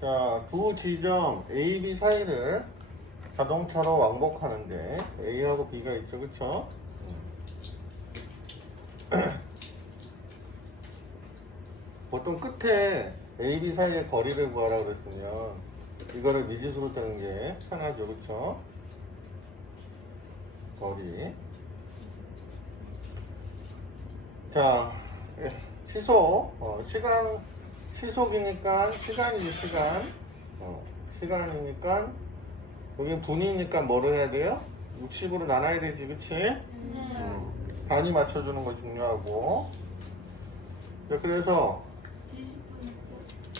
자, 두 지점 A, B 사이를 자동차로 왕복하는데 A하고 B가 있죠, 그쵸? 보통 끝에 A, B 사이의 거리를 구하라 그랬으면 이거를 미지수로 쓰는 게 편하죠, 그쵸? 거리. 자, 예, 시속, 어, 시간, 시속이니까 시간이지, 시간. 어, 시간이니까, 여기 분이니까 뭐를 해야 돼요? 60으로 나눠야 되지, 그치? 음, 단위 맞춰주는 거 중요하고. 자, 그래서,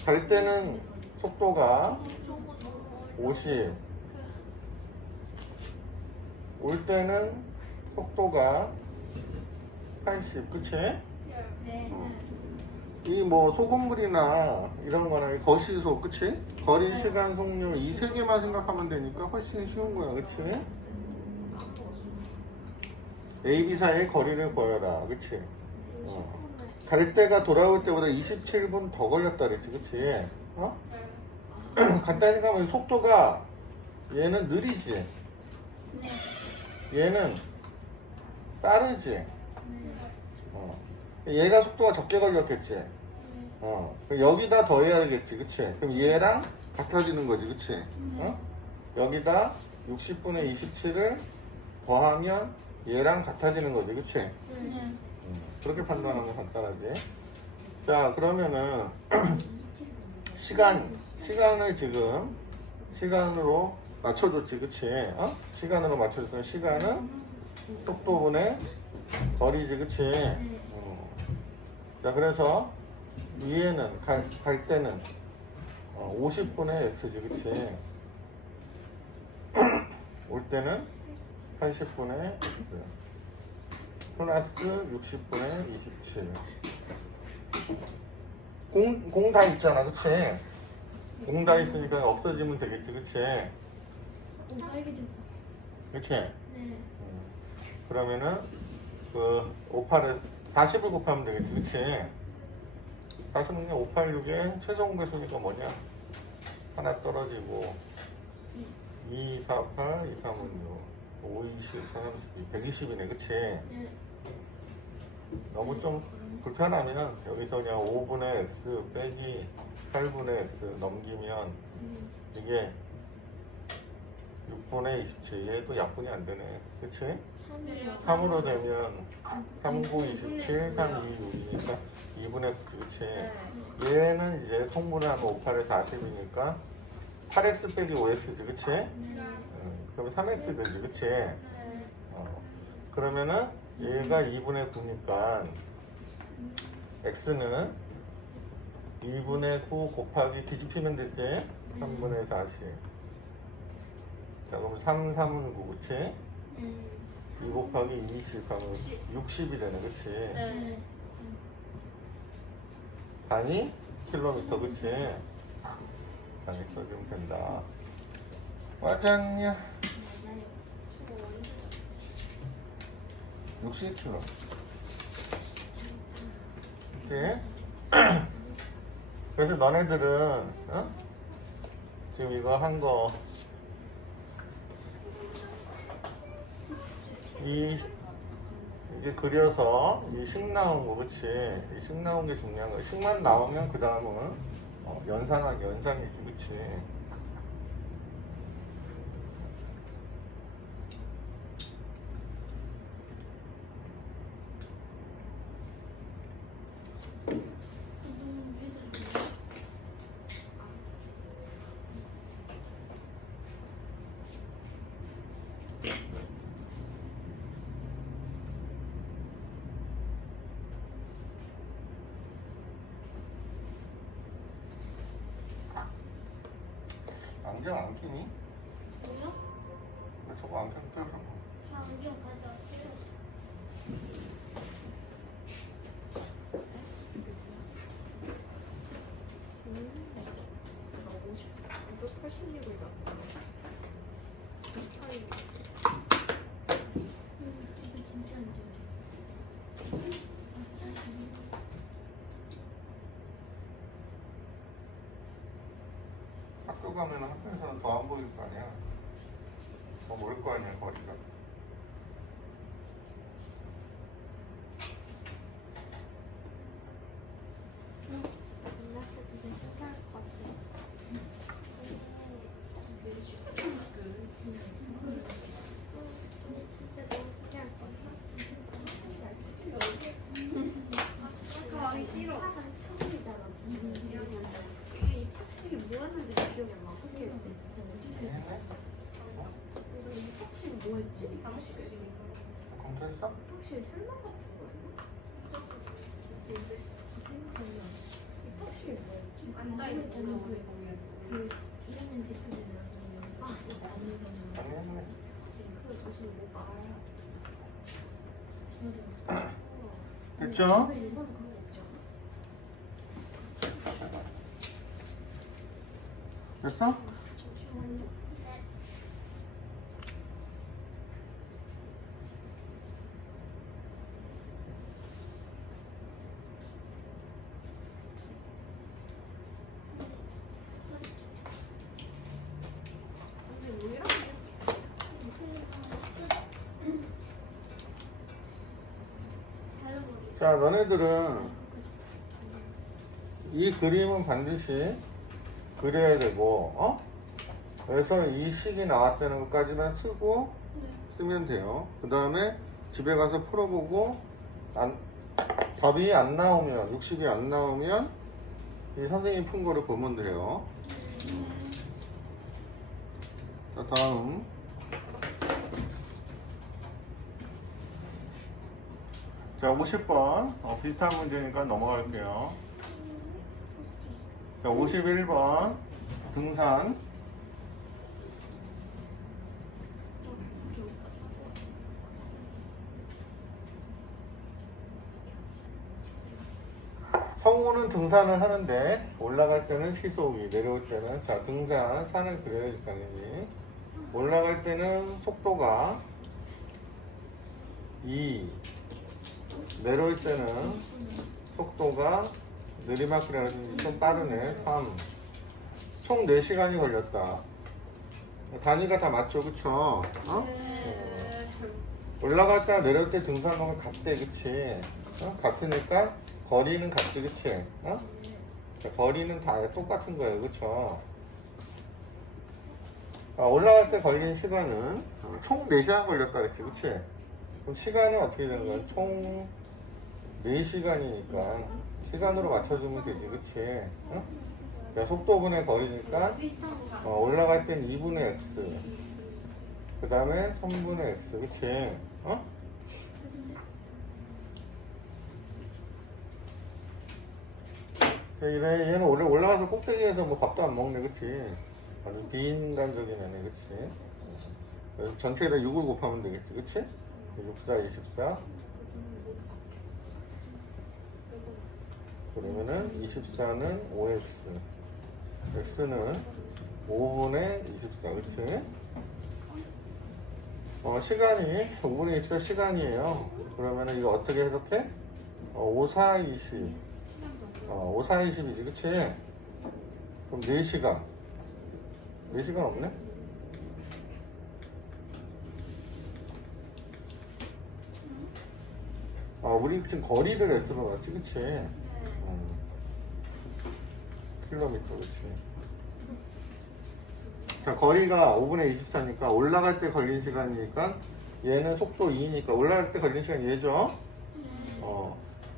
갈 때는 속도가 50, 올 때는 속도가 80, 그치? 이 뭐 소금물이나 이런 거는 거시속, 그치? 거리, 시간, 속률 이 세 개만 생각하면 되니까 훨씬 쉬운 거야, 그치? A, B 사이의 거리를 보여라, 그치? 어. 갈 때가 돌아올 때보다 27분 더 걸렸다 그랬지, 그치? 어? 간단히 생각하면 속도가 얘는 느리지? 얘는 빠르지? 어. 얘가 속도가 적게 걸렸겠지? 어. 그럼 여기다 더해야겠지, 그치? 그럼 얘랑 같아지는 거지, 그치? 어? 여기다 60분의 27을 더하면 얘랑 같아지는 거지, 그치? 음, 그렇게 판단하면 간단하지. 자, 그러면은, 시간, 시간을 지금, 시간으로 맞춰줬지, 그치? 어? 시간으로 맞춰줬던 시간은 속도분의 거리지, 그치? 어. 자, 그래서 위에는, 갈, 갈 때는 어, 50분의 x지, 그치? 올 때는 80분의 x. 플러스 60분의 27. 공, 공 다 있잖아, 그치? 공 다 있으니까 없어지면 되겠지, 그치? 빨개졌어. 그치? 네. 음. 그러면은, 그, 58에 40을 곱하면 되겠지, 그치? 40은 그냥 586의 최소 공배수니까 뭐냐? 하나 떨어지고, 2, 4, 8, 2, 3, 6, 5, 20, 4, 32, 120이네, 그치? 네. 너무 좀 불편하면 여기서 그냥 5분의 x 빼기 8분의 x 넘기면 이게 6분의 27 얘도 약분이 안 되네 그치? 3으로 되면 3, 9, 27, 3, 2, 6이니까 2분의 x 그치? 얘는 이제 통분하면 5, 8에 40이니까 8x 빼기 5x지 그치? 응, 그러면 3x 되지 그치? 어, 그러면은 얘가 2분의 9니까 x는 2분의 9 곱하기 뒤집히면 되지 3분의 40 자 그럼 3, 3은 9 그치? 2 곱하기 20 하면 60이 되네 그치? 네. 단위 킬로미터 그치? 단위 써주면 된다 맞았냐? 60kg. 그치? 그래서 너네들은, 어? 지금 이거 한 거, 이, 이게 그려서 이식 나온 거, 그치? 이식 나온 게 중요한 거야. 식만 나오면 그 다음은, 어, 연산하기, 연상이지, 그치? 안경 안 끼니? 뭐요? 왜 저거 안경? 나 안경 가져왔어요. 이거 86이다. 98. 음, 이거 진짜 안 좋아. 가면 학교에서는 더 안 보일 거 아니야. 더 멀 거 아니야, 거리가. 만났을 때 되게 신기할 것 같아. 되게 슈퍼스마트 진짜 근데 진짜 너무 신기할 것 같아. 가기 싫어 사람 처음이잖아. 이 탁식이 뭐 했는지 기억이 안 나. 어떻게 했지? 어디서 했지? 이 탁식이 뭐 했지? 검토했어? 탁식이 설명 같은? 이제 생각하면 이 탁식이 뭐였지? 앉아있어. 저는 그게 모르겠어. 그 1학년 대표들이랑 아, 아니잖아. 작년에. 그 무슨 뭐가 됐죠? 근데 일본 그런 거 없지 않아? 됐어? 자, 너네들은 이 그림은 반드시 그려야 되고, 어? 그래서 이 식이 나왔다는 것까지만 쓰고 쓰면 돼요. 그 다음에 집에 가서 풀어보고, 안, 답이 안 나오면, 60이 안 나오면, 이 선생님이 푼 거를 보면 돼요. 자, 다음. 자, 50번. 어, 비슷한 문제니까 넘어갈게요. 자, 51번. 등산. 성우는 등산을 하는데 올라갈 때는 시속이 내려올 때는 자 등산 산을 그려야 당연히 올라갈 때는 속도가 2 내려올 때는 속도가 내리막이라는 좀 빠르네. 3 총 4시간이 걸렸다. 단위가 다 맞죠 그쵸? 어? 올라갈 때와 내려올 때 등산하면 같대 그치? 어? 같으니까 거리는 같지 그치? 어? 자, 거리는 다 똑같은 거예요 그쵸? 아, 올라갈 때 걸린 시간은 어, 총 4시간 걸렸다 그랬지 그치? 그럼 시간은 어떻게 되는 거야? 총 4시간이니까 시간으로 맞춰주면 되지 그치? 어? 자, 속도분의 거리니까 어, 올라갈 땐 2분의 x 그 다음에 3분의 x 그치? 어? 얘는, 얘는 원래 올라가서 꼭대기에서 뭐 밥도 안 먹네 그치? 아주 비인간적인 애네 그치? 전체에다 6을 곱하면 되겠지 그치? 6, 4, 24 그러면은 24는 5x x는 5분의 24 그치 어, 시간이 5분의 24 시간이에요 그러면은 이거 어떻게 해석해? 어, 5, 4, 20 어, 5, 4, 20이지, 그치? 그럼 4시간. 4시간 없네? 아, 우리 지금 거리를 S로 봤지, 그치? 음. 킬로미터, 그치? 자, 거리가 5분의 24니까 올라갈 때 걸린 시간이니까 얘는 속도 2니까 올라갈 때 걸린 시간이 얘죠? 어.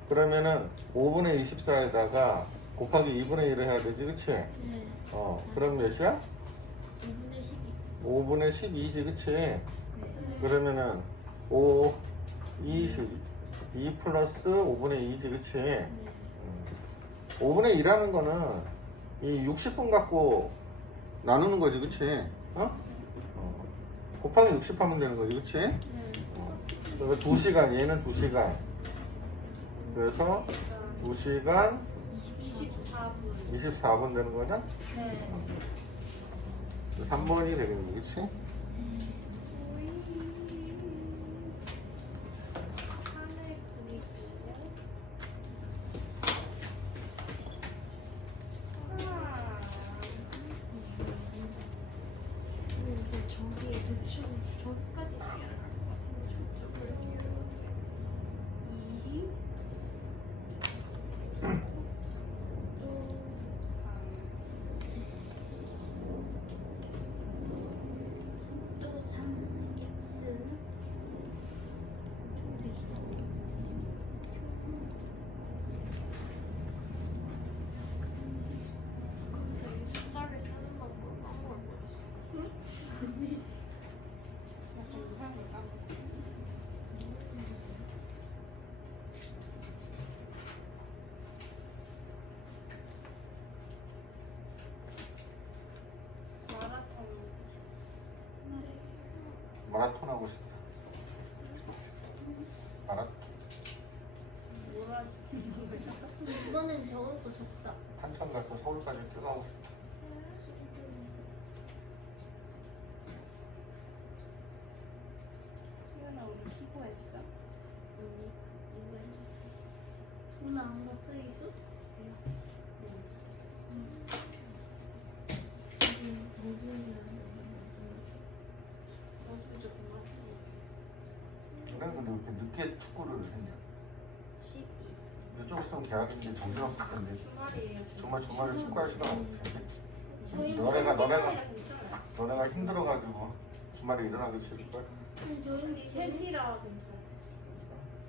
그러면은 5분의 24에다가 곱하기 2분의 1을 해야 되지, 그치? 네. 어. 그럼 몇이야? 2분의 12. 5분의 12지, 그치? 그러면은 5, 20, 2 플러스 5분의 2지, 그치? 네. 음. 5분의 2라는 거는 이 60분 갖고 나누는 거지, 그치? 어? 어. 곱하기 60 하면 되는 거지, 그치? 네. 그래서 2시간, 얘는 2시간. 그래서 2시간 24분. 24분 되는 거냐? 네. 3번이 되겠네, 그치? 대충 저기까지 연결할 것 같은데 저쪽으로. 이. 또 3x 여기 숫자를 쓰는 거 보고 깜짝 놀랐어. 약간 이상하게 까먹었어. 마라톤 마라톤 하고 싶다. 마라톤 뭐라 이번엔 저것도 적다 한참 가서 서울까지 뛰어가고 싶다. 수연아 우리 키고 했어? 언니 이거 해줬어 누나 안 봤어 이수? 나도 조금 맞추고 그래 근데 왜 이렇게 늦게 축구를 했냐? 12 이쪽 있으면 계약인데 정신 없을 텐데. 주말이에요. 정말 주말에 축구할 시간 없을 텐데. 너네가 너네가 괜찮아요. 너네가 힘들어가지고 주말에 일어나기 싫을 걸? 저희는 3시라 괜찮아요.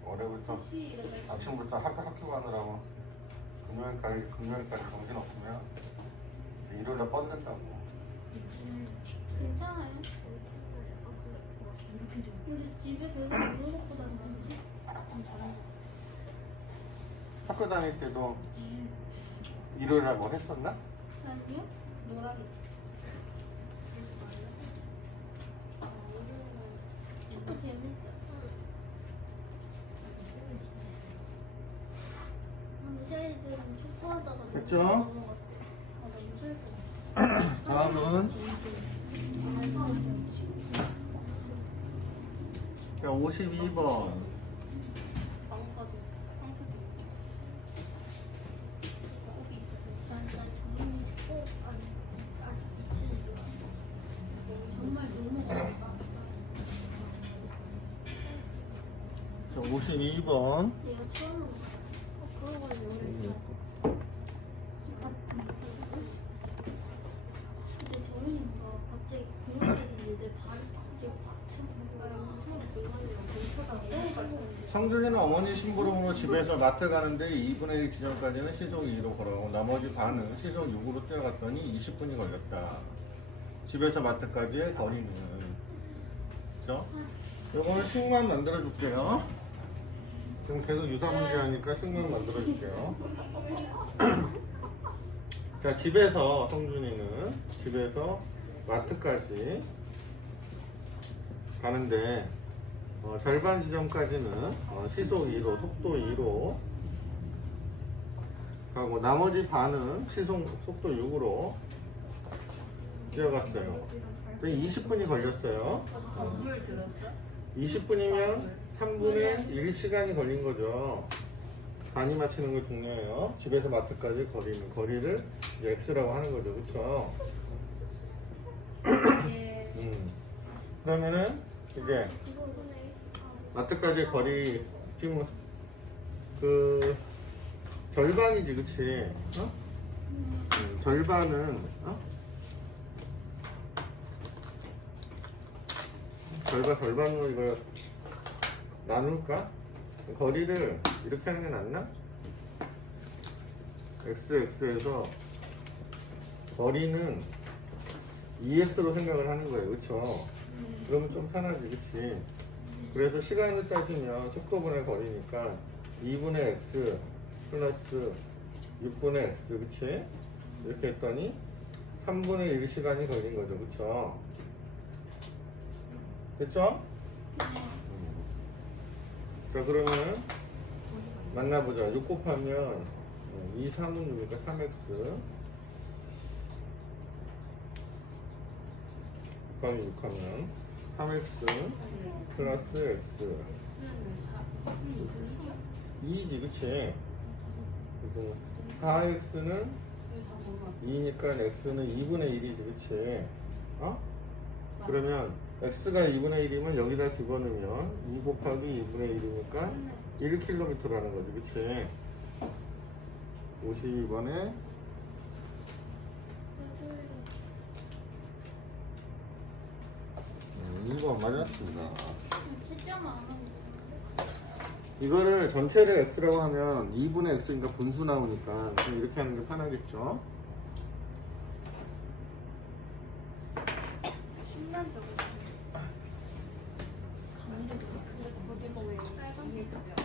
올해부터 3시 일어날 아침부터 학교 학교 가느라고 금요일까지 금요일까지 정신 없으면 일요일에 뻗는다고. 괜찮아요 이렇게 좀 근데 집에 계속 있는 것보다는 낫지 좀 잘한 거 학교 다닐 때도 일요일에 뭐 했었나? 아니요? 노란이 축구 재밌죠? 남자애들은 축구하다가 너무 됐죠? 넘어갔대. 아, 남자애들 다음은 자 52번 방사도 방사도 난난 정말 축구 아니 아직 이치는 좋아. 정말 너무 어렵다. 자 52번 내가 처음 어, 그런 걸 모르겠어. 근데 정윤이가 갑자기 공원에 내 발을 갑자기 팍 차고 공간이랑 근처다 너무 잘 찾는데 성준이는 어머니 심부름으로 집에서 마트 가는데 2분의 1 지점까지는 시속 2로 걸어가고 나머지 반은 시속 6으로 뛰어갔더니 20분이 걸렸다. 집에서 마트까지의 거리는 그죠? 요거는 식만 만들어 줄게요. 지금 계속 유사 문제 하니까 식만 만들어 줄게요. 자, 집에서 성준이는 집에서 마트까지 가는데 어, 절반 지점까지는 어, 시속 2로, 속도 2로 가고 나머지 반은 시속 속도 6으로 뛰어갔어요. 20분이 걸렸어요. 물 들었어? 20분이면 3분의 1시간이 걸린 거죠. 단위 맞추는 걸 중요해요. 집에서 마트까지 거리는 거리를 이제 X라고 하는 거죠. 그쵸? 예 음. 그러면은 이제 마트까지 거리 지금 그 절반이지 그치? 어? 음, 절반은 어? 절반 절반으로 이거 나눌까? 거리를 이렇게 하는 게 낫나? x x에서 거리는 2x로 생각을 하는 거예요 그쵸? 그러면 좀 편하지, 그치? 그래서 시간을 따지면 속도분의 거리니까 2분의 x 플러스 6분의 x, 그치? 이렇게 했더니 3분의 1 시간이 걸린 거죠, 그쵸? 됐죠? 음. 자, 그러면 만나보자. 6 곱하면 2, 3은 6이니까 3x. 곱하기 6 하면 3x 플러스 x 2지 그치? 그래서 4x는 2니까 x는 2분의 1이지 그치? 어? 그러면 x가 2분의 1이면 여기다 집어넣으면 2 곱하기 2분의 1이니까 1km라는 거지, 그치? 52번에 2번 맞았습니다. 채점 안 하고 있어. 이거를 전체를 x라고 하면 2분의 x니까 분수 나오니까 그냥 이렇게 하는 게 편하겠죠? 순간적으로 강의를 근데 거기가 왜 빨간 게 있어요?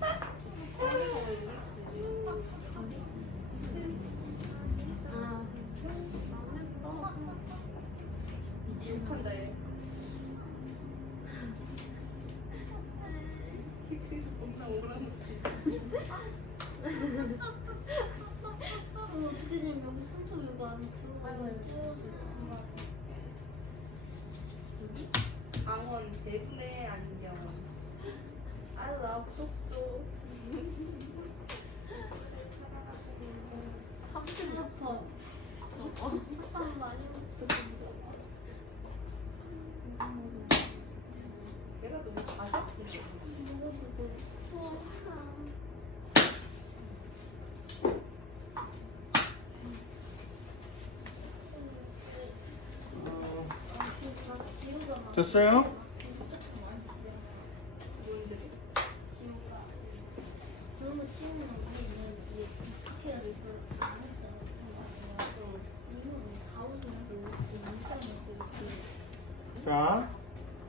아, 익숙한데. 엄청 오그라는 어, 어떻게 되면 여기 손톱 여기 들어가서 찢어서 강원 대구의 안경. I love 쏙쏙. 30부터 어, 한 많이 먹었어. 얘가 너무 돼. 별로 안 했잖아. 이렇게 자,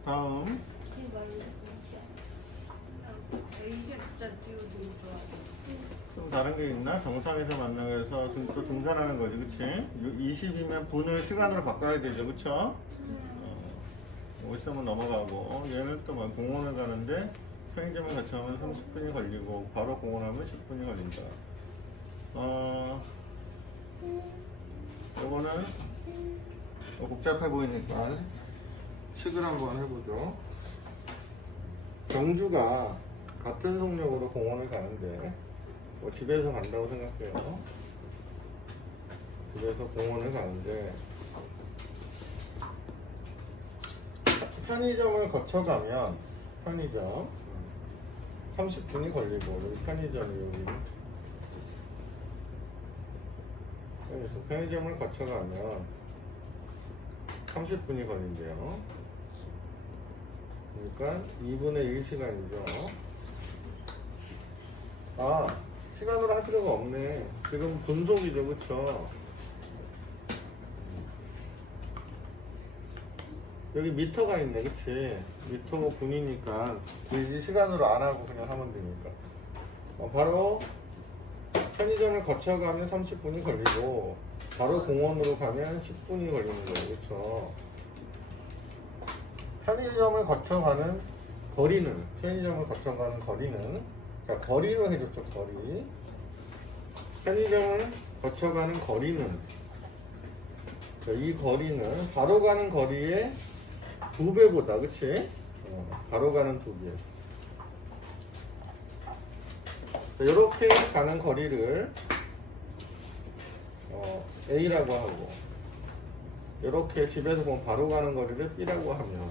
다음. 좀 다른 게 있나? 정상에서 만나서 등- 또 등산하는 거지, 그치? 20이면 분을 시간으로 바꿔야 되죠, 그쵸? 어, 50은 넘어가고, 얘는 또 막 공원을 가는데, 편의점에 같이 가면 30분이 걸리고, 바로 공원하면 10분이 걸린다. 어, 요거는 어, 복잡해 보이니까 식을 한번 해보죠. 경주가 같은 속력으로 공원을 가는데, 뭐 집에서 간다고 생각해요. 집에서 공원을 가는데 편의점을 거쳐가면 편의점 30분이 걸리고 여기 편의점이 여기 편의점, 편의점을 거쳐가면 30분이 걸린대요. 그러니까 2분의 1 시간이죠. 아, 시간으로 할 필요가 없네. 지금 분속이죠, 그쵸? 여기 미터가 있네, 그치? 미터 분이니까 굳이 시간으로 안 하고 그냥 하면 되니까. 어, 바로 편의점을 거쳐가면 30분이 걸리고, 바로 공원으로 가면 10분이 걸리는 거예요, 그쵸? 편의점을 거쳐가는 거리는, 편의점을 거쳐가는 거리는, 자, 거리로 해줬죠, 거리. 편의점을 거쳐가는 거리는, 자, 이 거리는 바로 가는 거리의 두 배보다, 그치? 어, 바로 가는 두 배. 자, 이렇게 가는 거리를 어, A라고 하고, 이렇게 집에서 보면 바로 가는 거리를 B라고 하면,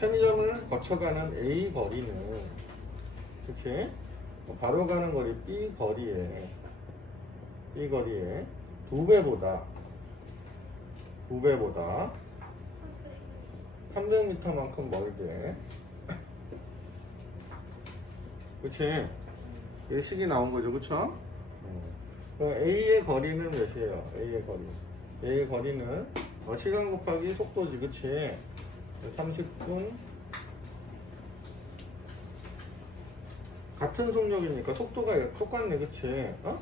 편의점을 거쳐가는 A 거리는, 그치? 어, 바로 가는 거리 B 거리에, B 거리에 두 배보다, 두 배보다 300m만큼 멀게. 그치? 이 식이 나온 거죠, 그쵸? 그럼 A의 거리는 몇이에요? A의 거리. A의 거리는 어, 시간 곱하기 속도지, 그치? 30분 같은 속력이니까 속도가 똑같네, 그치? 어?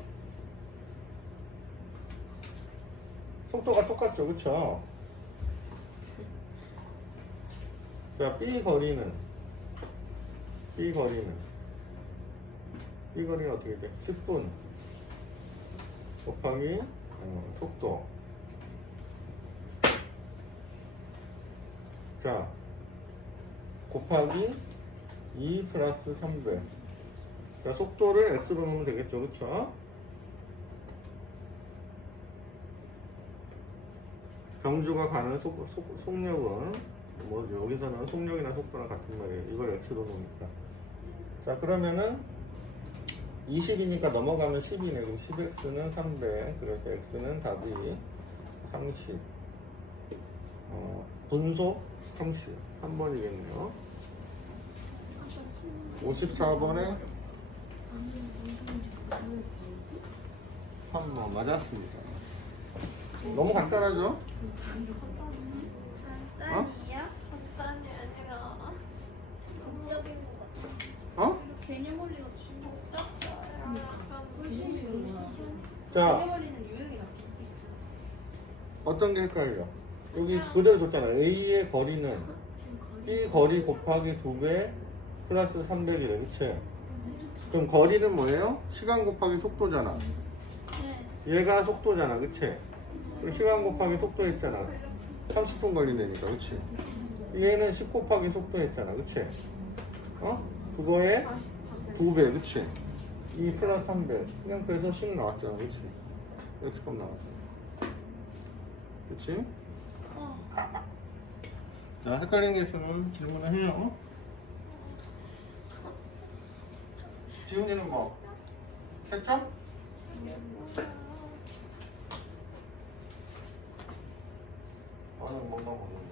속도가 똑같죠, 그쵸? 자, B 거리는 B 거리는 B 거리는 어떻게 돼? 10분 곱하기 어, 속도 자 곱하기 2 플러스 3배 자, 속도를 x로 넣으면 되겠죠, 그쵸? 경주가 가는 속, 속, 속력은 뭐 여기서는 속력이나 속도랑 같은 말이에요. 이걸 x로 놓으니까. 자 그러면은 20이니까 넘어가면 10이네. 그럼 10x는 300. 그래서 x는 답이 30. 어, 분소 30. 3번이겠네요. 54번에 3번 맞았습니다. 너무 간단하죠? 간단이야? 간단이 아니라 법적인 것 같아. 훨씬. 자, 유형이랑 비슷비슷해. 어떤 게 헷갈려? 여기 그대로 줬잖아. A의 거리는 B 거리 곱하기 2배 플러스 300이래. 그치? 그럼 거리는 뭐예요? 시간 곱하기 속도잖아. 네. 얘가 속도잖아. 그치? 그럼 시간 곱하기 속도 했잖아. 30분 걸린다니까. 그치? 얘는 10 곱하기 속도 했잖아. 그치? 어? 그거에 2배. 그치? 2 플러스 3배. 그냥 그래서 10 나왔잖아. 그치? X값 나왔잖아. 그치? 어. 자, 헷갈리는 게 있으면 질문을 해요. 지훈이는 뭐? 했죠? 아니, 뭔가 모른다.